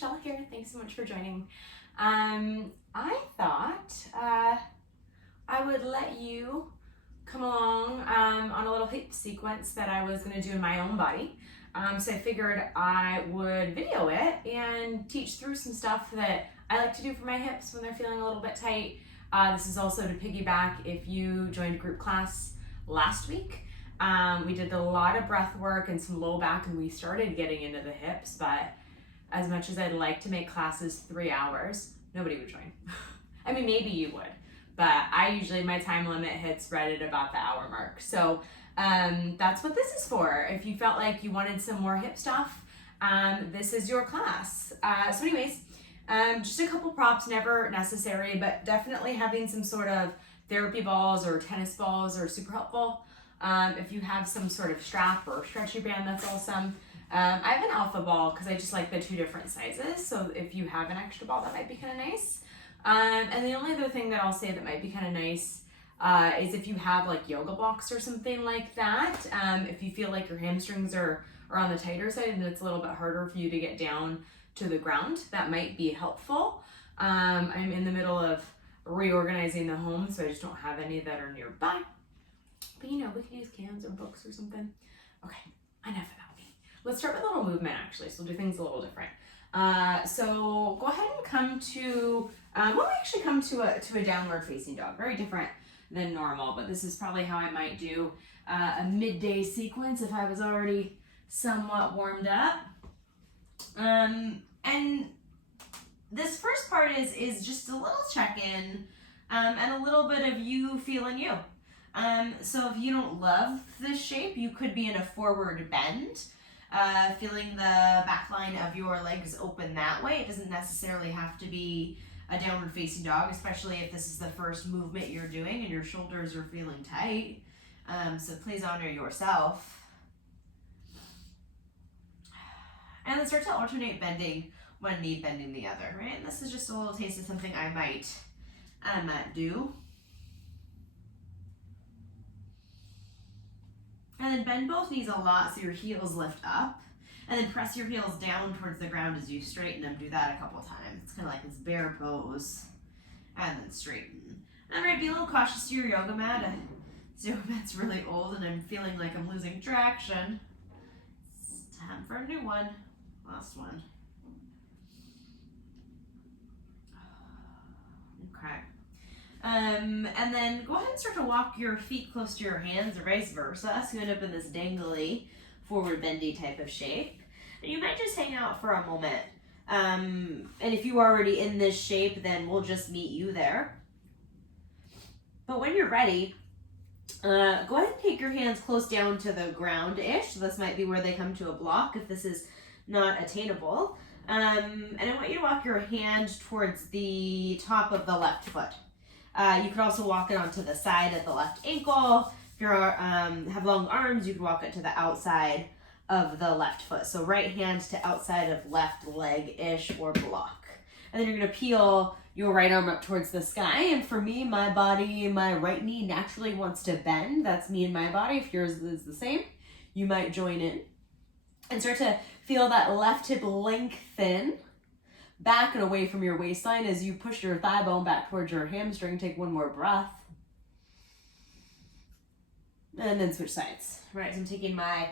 Michelle here. Thanks so much for joining. I thought I would let you come along on a little hip sequence that I was going to do in my own body. So I figured I would video it and teach through some stuff that I like to do for my hips when they're feeling a little bit tight. This is also to piggyback if you joined group class last week. We did a lot of breath work and some low back, and we started getting into the hips, but as much as I'd like to make classes 3 hours, nobody would join. I mean, maybe you would, but my time limit hits right at about the hour mark. So that's what this is for. If you felt like you wanted some more hip stuff, this is your class. So anyways, just a couple props, never necessary, but definitely having some sort of therapy balls or tennis balls are super helpful. If you have some sort of strap or stretchy band, that's awesome. I have an alpha ball because I just like the 2 different sizes. So if you have an extra ball, that might be kind of nice. And the only other thing that I'll say that might be kind of nice is if you have like yoga blocks or something like that. If you feel like your hamstrings are on the tighter side and it's a little bit harder for you to get down to the ground, that might be helpful. I'm in the middle of reorganizing the home, so I just don't have any that are nearby. But we can use cans or books or something. Okay, enough about me. Let's start with a little movement actually, so we'll do things a little different. So go ahead and come to, come to a downward facing dog. Very different than normal, but this is probably how I might do a midday sequence if I was already somewhat warmed up. And this first part is just a little check-in and a little bit of you feeling you. So if you don't love this shape, you could be in a forward bend, feeling the back line of your legs open that way. It doesn't necessarily have to be a downward facing dog, especially if this is the first movement you're doing and your shoulders are feeling tight. So please honor yourself. And then start to alternate bending one knee bending the other, right? And this is just a little taste of something I might do. And then bend both knees a lot so your heels lift up. And then press your heels down towards the ground as you straighten them. Do that a couple times. It's kind of like this bear pose. And then straighten. All right, be a little cautious to your yoga mat. This yoga mat's really old and I'm feeling like I'm losing traction. It's time for a new one. Last one. Okay. And then go ahead and start to walk your feet close to your hands or vice versa. So you end up in this dangly, forward bendy type of shape. And you might just hang out for a moment. And if you're already in this shape, then we'll just meet you there. But when you're ready, go ahead and take your hands close down to the ground-ish. So this might be where they come to a block if this is not attainable. And I want you to walk your hand towards the top of the left foot. You could also walk it onto the side of the left ankle. If you have long arms, you could walk it to the outside of the left foot. So right hand to outside of left leg-ish or block. And then you're going to peel your right arm up towards the sky. And for me, my right knee naturally wants to bend. That's me and my body. If yours is the same, you might join in. And start to feel that left hip lengthen back and away from your waistline as you push your thigh bone back towards your hamstring. Take one more breath. And then switch sides. Right, so I'm taking my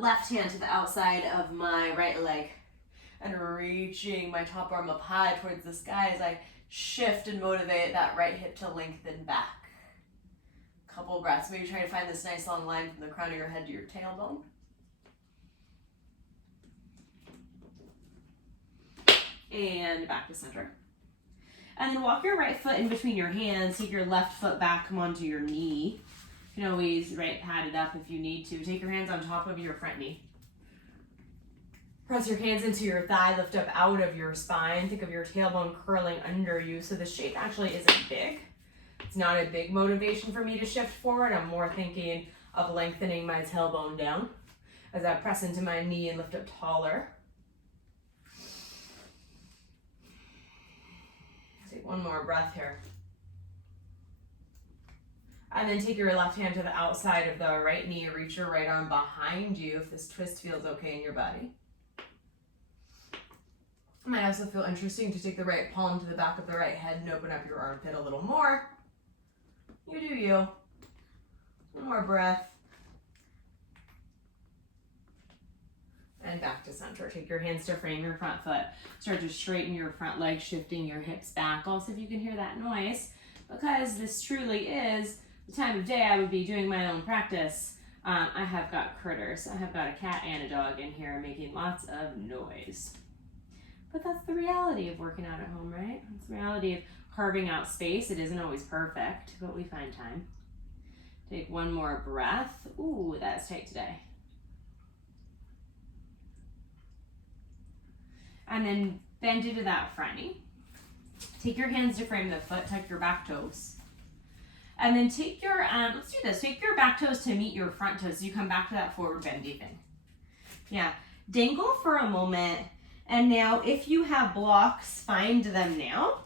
left hand to the outside of my right leg and reaching my top arm up high towards the sky as I shift and motivate that right hip to lengthen back. Couple breaths. Maybe try to find this nice long line from the crown of your head to your tailbone. And back to center. And then walk your right foot in between your hands. Take your left foot back, come onto your knee. You can always pat it up if you need to. Take your hands on top of your front knee. Press your hands into your thigh, lift up out of your spine. Think of your tailbone curling under you. So the shape actually isn't big. It's not a big motivation for me to shift forward. I'm more thinking of lengthening my tailbone down as I press into my knee and lift up taller. Take one more breath here. And then take your left hand to the outside of the right knee. Reach your right arm behind you if this twist feels okay in your body. It might also feel interesting to take the right palm to the back of the right head and open up your armpit a little more. You do you. One more breath. And back to center. Take your hands to frame your front foot. Start to straighten your front leg, shifting your hips back. Also, if you can hear that noise, because this truly is the time of day I would be doing my own practice. I have got critters. I have got a cat and a dog in here making lots of noise. But that's the reality of working out at home, right? It's the reality of carving out space. It isn't always perfect, but we find time. Take one more breath. Ooh, that's tight today. And then bend into that front knee. Take your hands to frame the foot, tuck your back toes. And then take your, let's do this, take your back toes to meet your front toes. So you come back to that forward bend even. Yeah, dangle for a moment. And now if you have blocks, find them now.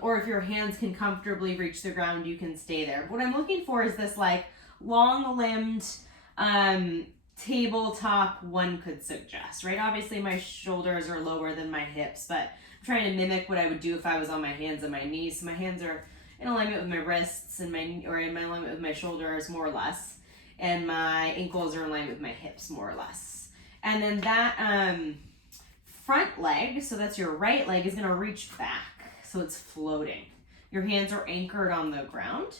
Or if your hands can comfortably reach the ground, you can stay there. What I'm looking for is this like long-limbed, tabletop one could suggest, right? Obviously my shoulders are lower than my hips, but I'm trying to mimic what I would do if I was on my hands and my knees. So my hands are in alignment with my wrists and in alignment with my shoulders more or less. And my ankles are in line with my hips more or less. And then that front leg, so that's your right leg, is gonna reach back. So it's floating. Your hands are anchored on the ground.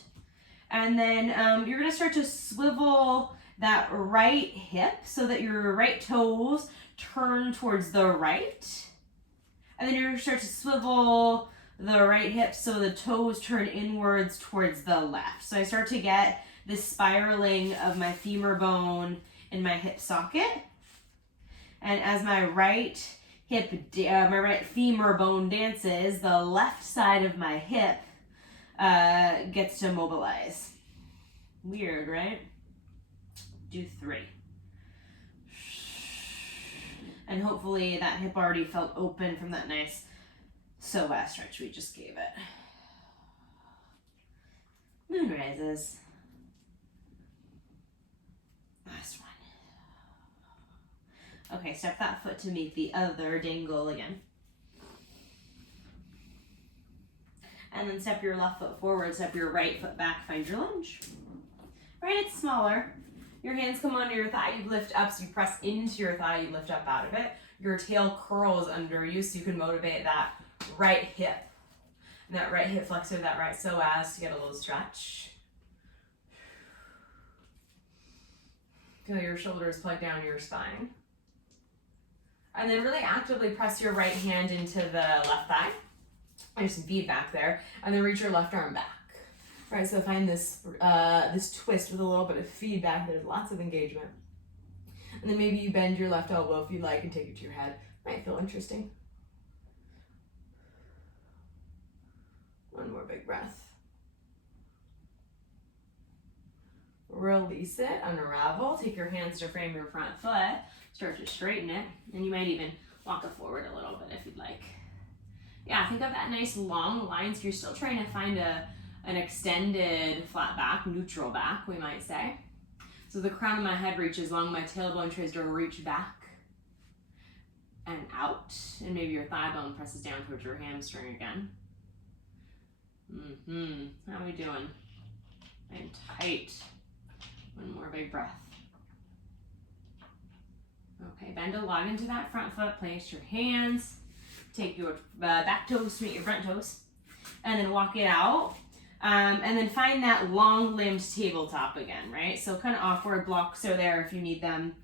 And then you're gonna start to swivel that right hip so that your right toes turn towards the right. And then you're gonna start to swivel the right hip so the toes turn inwards towards the left. So I start to get this spiraling of my femur bone in my hip socket. And as my right femur bone dances, the left side of my hip gets to mobilize. Weird, right? Do 3. And hopefully that hip already felt open from that nice psoas stretch we just gave it. Moon rises. Last one. Okay, step that foot to meet the other, dangle again. And then step your left foot forward, step your right foot back, find your lunge. Right, it's smaller. Your hands come onto your thigh, you lift up, so you press into your thigh, you lift up out of it. Your tail curls under you, so you can motivate that right hip. And that right hip flexor, that right psoas to get a little stretch. Feel your shoulders plug down your spine. And then really actively press your right hand into the left thigh. There's some feedback there. And then reach your left arm back. Right, so find this this twist with a little bit of feedback. There's lots of engagement. And then maybe you bend your left elbow if you like and take it to your head. Might feel interesting. One more big breath. Release it, unravel. Take your hands to frame your front foot. Start to straighten it. And you might even walk it forward a little bit if you'd like. Yeah, think of that nice long line. So you're still trying to find an extended flat back, neutral back, we might say. So the crown of my head reaches long, my tailbone tries to reach back and out, and maybe your thigh bone presses down towards your hamstring again. How are we doing? And tight. One more big breath. Okay, bend a lot into that front foot, place your hands, take your back toes to meet your front toes, and then walk it out. And then find that long-limbed tabletop again, right? So kind of awkward blocks are there if you need them.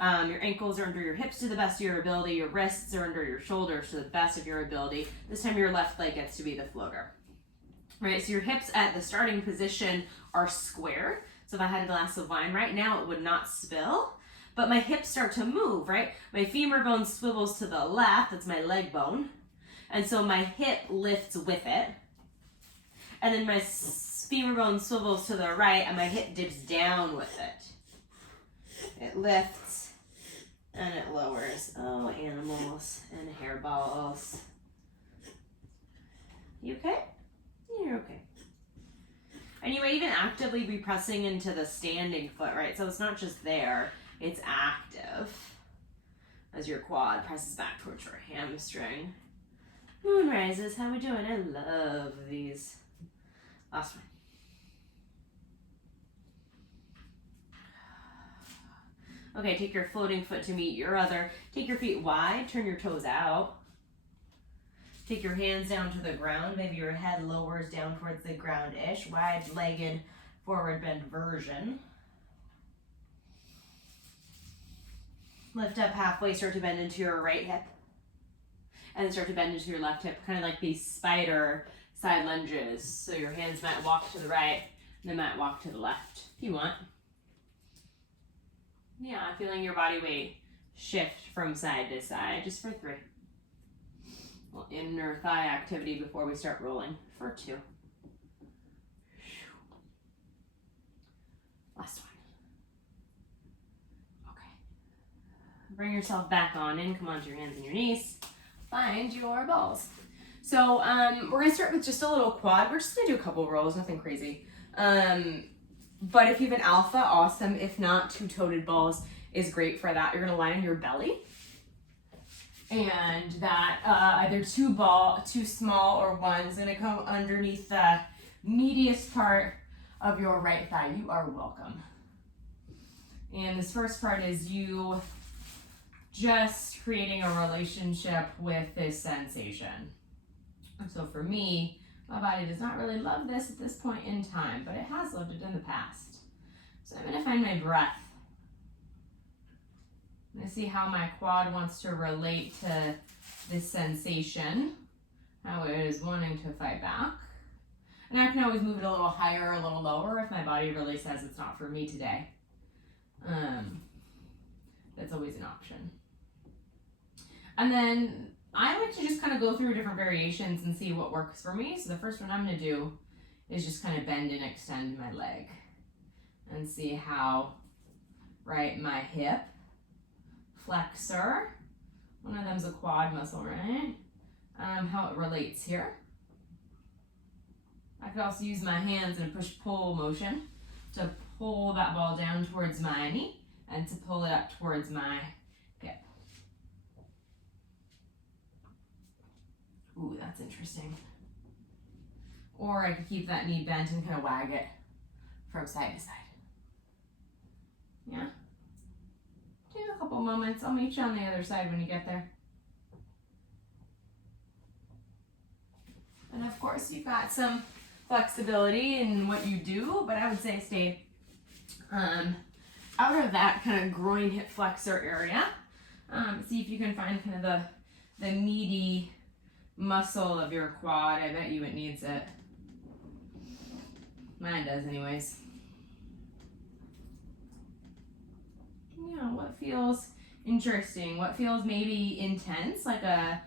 Your ankles are under your hips to the best of your ability. Your wrists are under your shoulders to the best of your ability. This time your left leg gets to be the floater, right? So your hips at the starting position are square. So if I had a glass of wine right now, it would not spill. But my hips start to move, right? My femur bone swivels to the left. That's my leg bone. And so my hip lifts with it. And then my femur bone swivels to the right and my hip dips down with it. It lifts and it lowers. Oh, animals and hairballs. You okay? You're okay. And you might even actively be pressing into the standing foot, right? So it's not just there, it's active. as your quad presses back towards your hamstring. Moon rises, how we doing? I love these. Last one. Okay, take your floating foot to meet your other. Take your feet wide, turn your toes out. Take your hands down to the ground. Maybe your head lowers down towards the ground-ish. Wide-legged forward bend version. Lift up halfway, start to bend into your right hip. And then start to bend into your left hip, kind of like these spider side lunges. So your hands might walk to the right, and they might walk to the left, if you want. Yeah, feeling your body weight shift from side to side, just for 3. Well, inner thigh activity before we start rolling, for 2. Last one. Okay. Bring yourself back on in, come onto your hands and your knees. Find your balls. So we're gonna start with just a little quad. We're just gonna do a couple rolls, nothing crazy. But if you have an alpha, awesome. If not, 2-toed balls is great for that. You're gonna lie on your belly. And that either 2 small or 1 is gonna come underneath the meatiest part of your right thigh. You are welcome. And this first part is you just creating a relationship with this sensation. So for me, my body does not really love this at this point in time, but it has loved it in the past. So I'm gonna find my breath. I'm gonna see how my quad wants to relate to this sensation, how it is wanting to fight back. And I can always move it a little higher or a little lower if my body really says it's not for me today. That's always an option. And then I like to just kind of go through different variations and see what works for me. So the first one I'm going to do is just kind of bend and extend my leg and see how, right, my hip flexor, one of them's a quad muscle, right? How it relates here. I could also use my hands in a push-pull motion to pull that ball down towards my knee and to pull it up towards my hip. Ooh, that's interesting. Or I could keep that knee bent and kind of wag it from side to side. Yeah? Take a couple moments. I'll meet you on the other side when you get there. And of course, you've got some flexibility in what you do, but I would say stay out of that kind of groin hip flexor area. See if you can find kind of the meaty muscle of your quad. I bet you it needs it. Mine does anyways. Yeah, what feels interesting? What feels maybe intense, like a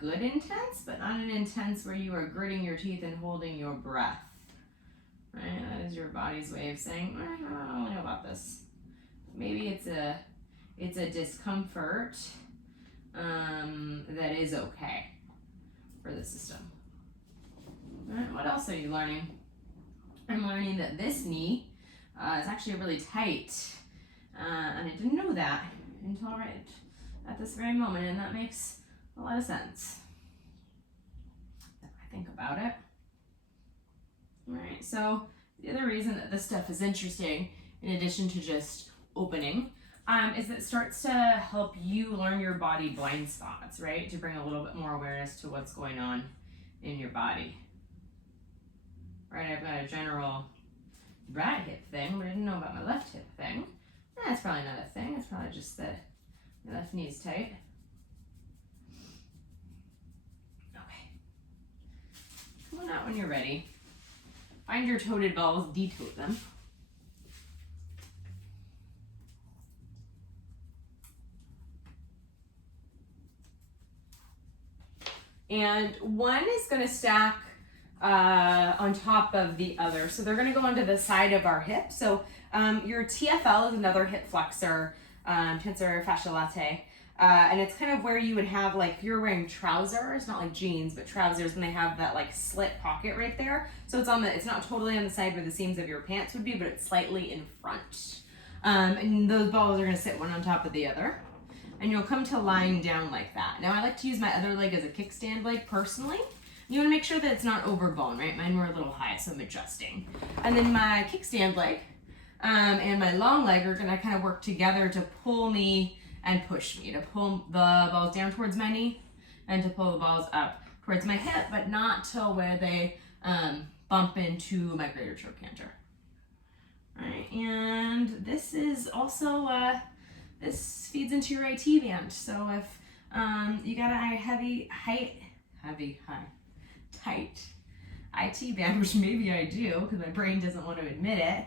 good intense, but not an intense where you are gritting your teeth and holding your breath. Right? That is your body's way of saying, I don't know about this. Maybe it's a discomfort that is okay for the system. All right, what else are you learning? I'm learning that this knee is actually really tight, and I didn't know that until right at this very moment, and that makes a lot of sense if I think about it. All right, so the other reason that this stuff is interesting, in addition to just opening, is that it starts to help you learn your body blind spots, right? To bring a little bit more awareness to what's going on in your body. Right, I've got a general right hip thing, but I didn't know about my left hip thing. That's probably not a thing. It's probably just that my left knee is tight. Okay. Come on out when you're ready. Find your toted balls, detote them. And one is going to stack on top of the other. So they're going to go onto the side of our hip. So your TFL is another hip flexor, tensor fasciae latae. And it's kind of where you would have, like, if you're wearing trousers, not like jeans, but trousers, and they have that like slit pocket right there. So it's not totally on the side where the seams of your pants would be, but it's slightly in front. And those balls are going to sit one on top of the other. and you'll come to lying down like that. Now I like to use my other leg as a kickstand leg personally. You want to make sure that it's not over bone, right? Mine were a little high, so I'm adjusting. And then my kickstand leg and my long leg are gonna kind of work together to pull me and push me, to pull the balls down towards my knee and to pull the balls up towards my hip, but not till where they bump into my greater trochanter. All right, and this is also, this feeds into your IT band. So if you got a tight IT band, which maybe I do because my brain doesn't want to admit it,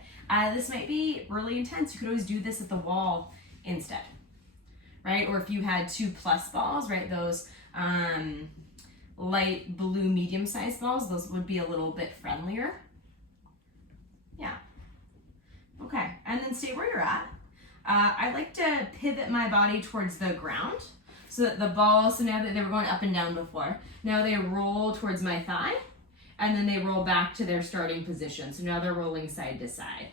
this might be really intense. You could always do this at the wall instead, right? Or if you had 2+ balls, right, those light blue medium-sized balls, those would be a little bit friendlier. Yeah. Okay, and then stay where you're at. I like to pivot my body towards the ground so that the balls, so now that they were going up and down before, now they roll towards my thigh, and then they roll back to their starting position. So now they're rolling side to side,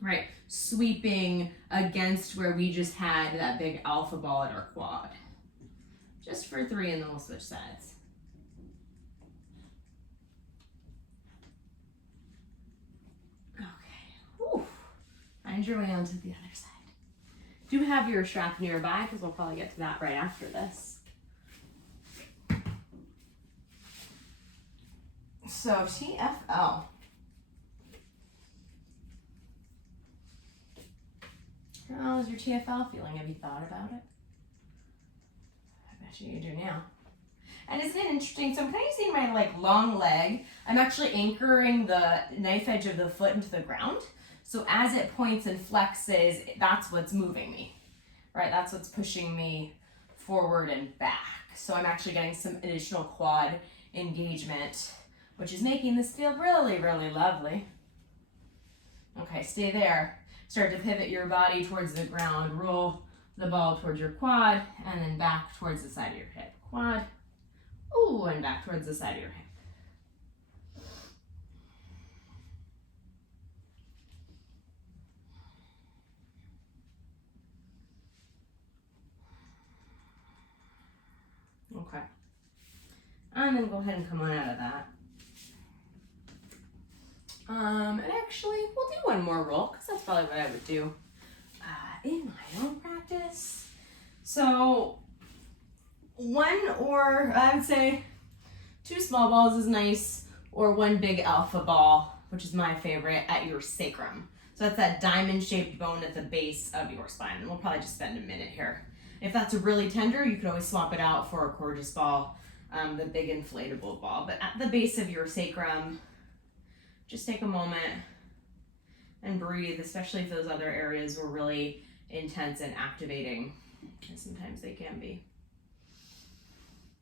right? Sweeping against where we just had that big alpha ball at our quad. Just for 3, and then we'll switch sides. Okay, whew. Find your way onto the other side. Do have your strap nearby because we'll probably get to that right after this. So TFL. How's your TFL feeling? Have you thought about it? I bet you do now. And isn't it interesting? So I'm kind of using my long leg. I'm actually anchoring the knife edge of the foot into the ground. So as it points and flexes, that's what's moving me, right? That's what's pushing me forward and back. So I'm actually getting some additional quad engagement, which is making this feel really, really lovely. Okay, stay there. Start to pivot your body towards the ground. Roll the ball towards your quad and then back towards the side of your hip. Quad, ooh, and back towards the side of your hip. Okay. And then go ahead and come on out of that. And actually, we'll do one more roll because that's probably what I would do in my own practice. So 1, or I would say 2 small balls is nice, or 1 big alpha ball, which is my favorite, at your sacrum. So that's that diamond-shaped bone at the base of your spine. And we'll probably just spend a minute here. If that's really tender, you could always swap it out for a gorgeous ball, the big inflatable ball. But at the base of your sacrum, just take a moment and breathe, especially if those other areas were really intense and activating, and sometimes they can be.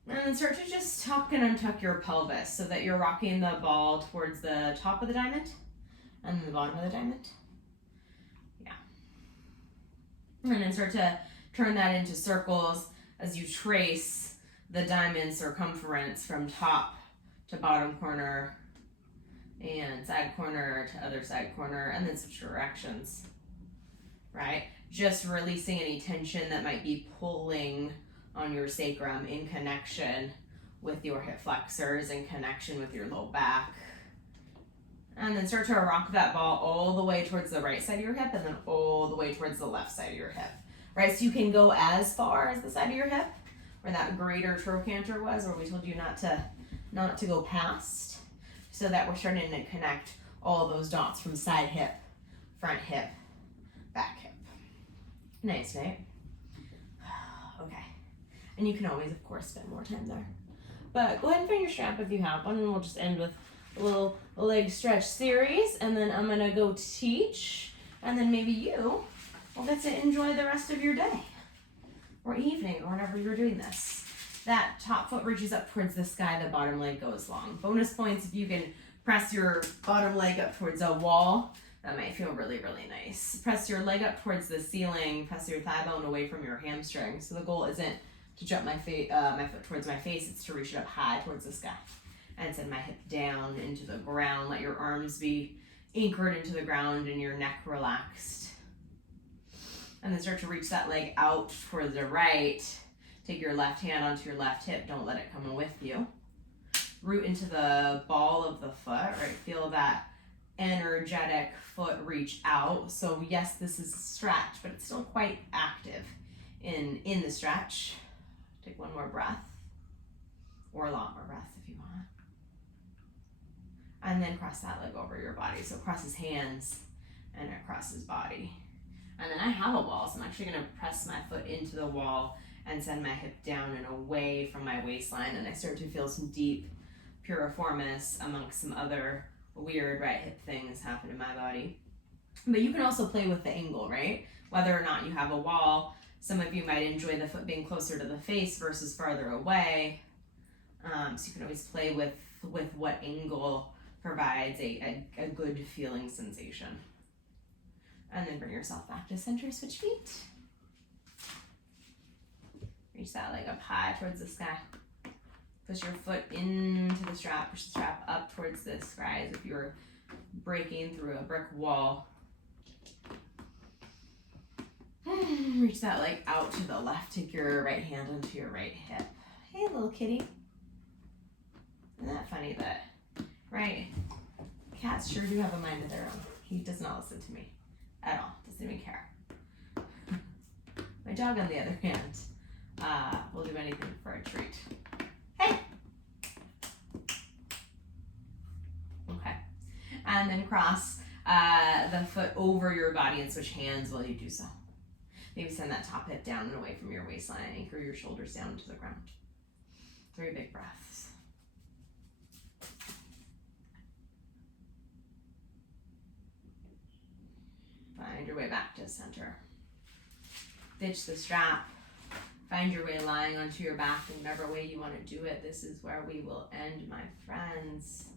And then start to just tuck and untuck your pelvis so that you're rocking the ball towards the top of the diamond and then the bottom of the diamond. Yeah. And then start to turn that into circles as you trace the diamond circumference from top to bottom corner and side corner to other side corner, and then switch directions, right? Just releasing any tension that might be pulling on your sacrum in connection with your hip flexors, in connection with your low back. And then start to rock that ball all the way towards the right side of your hip and then all the way towards the left side of your hip, right? So you can go as far as the side of your hip where that greater trochanter was, where we told you not to go past, so that we're starting to connect all those dots from side hip, front hip, back hip. Nice, right? Okay. And you can always, of course, spend more time there. But go ahead and find your strap if you have one, and we'll just end with a little leg stretch series, and then I'm gonna go teach, and then maybe you will get to enjoy the rest of your day or evening or whenever you're doing this. That top foot reaches up towards the sky, the bottom leg goes long. Bonus points if you can press your bottom leg up towards a wall. That might feel really, really nice. Press your leg up towards the ceiling, press your thigh bone away from your hamstring. So the goal isn't to jump my foot towards my face, it's to reach it up high towards the sky. And send my hip down into the ground. Let your arms be anchored into the ground and your neck relaxed. And then start to reach that leg out towards the right. Take your left hand onto your left hip. Don't let it come with you. Root into the ball of the foot, right? Feel that energetic foot reach out. So yes, this is a stretch, but it's still quite active in the stretch. Take one more breath, or a lot more breath if you want. And then cross that leg over your body. So cross his hands and across his body. And then I have a wall, so I'm actually gonna press my foot into the wall and send my hip down and away from my waistline, and I start to feel some deep piriformis amongst some other weird right hip things happen in my body. But you can also play with the angle, right? Whether or not you have a wall, some of you might enjoy the foot being closer to the face versus farther away. So you can always play with what angle provides a good feeling sensation. And then bring yourself back to center, switch feet. Reach that leg up high towards the sky. Push your foot into the strap, push the strap up towards the sky as if you were breaking through a brick wall. Reach that leg out to the left, take your right hand onto your right hip. Hey, little kitty. Isn't that funny that, right? Cats sure do have a mind of their own. He does not listen to me at all, doesn't even care. My dog, on the other hand, will do anything for a treat. Hey! Okay. And then cross the foot over your body and switch hands while you do so. Maybe send that top hip down and away from your waistline. Anchor your shoulders down to the ground. 3 big breaths. Find your way back to center. Ditch the strap. Find your way lying onto your back in whatever way you want to do it. This is where we will end, my friends.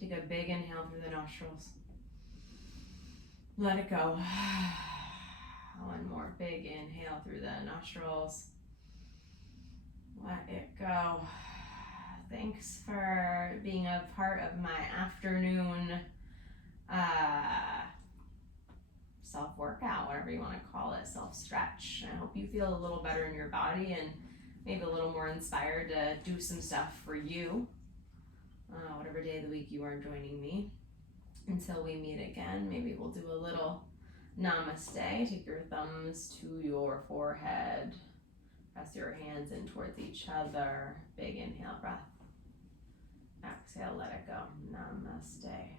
Take a big inhale through the nostrils. Let it go. One more big inhale through the nostrils. Let it go. Thanks for being a part of my afternoon self-workout, whatever you want to call it, self-stretch. I hope you feel a little better in your body and maybe a little more inspired to do some stuff for you, whatever day of the week you are joining me. Until we meet again, maybe we'll do a little namaste. Take your thumbs to your forehead. Press your hands in towards each other. Big inhale, breath. Exhale, let it go. Namaste.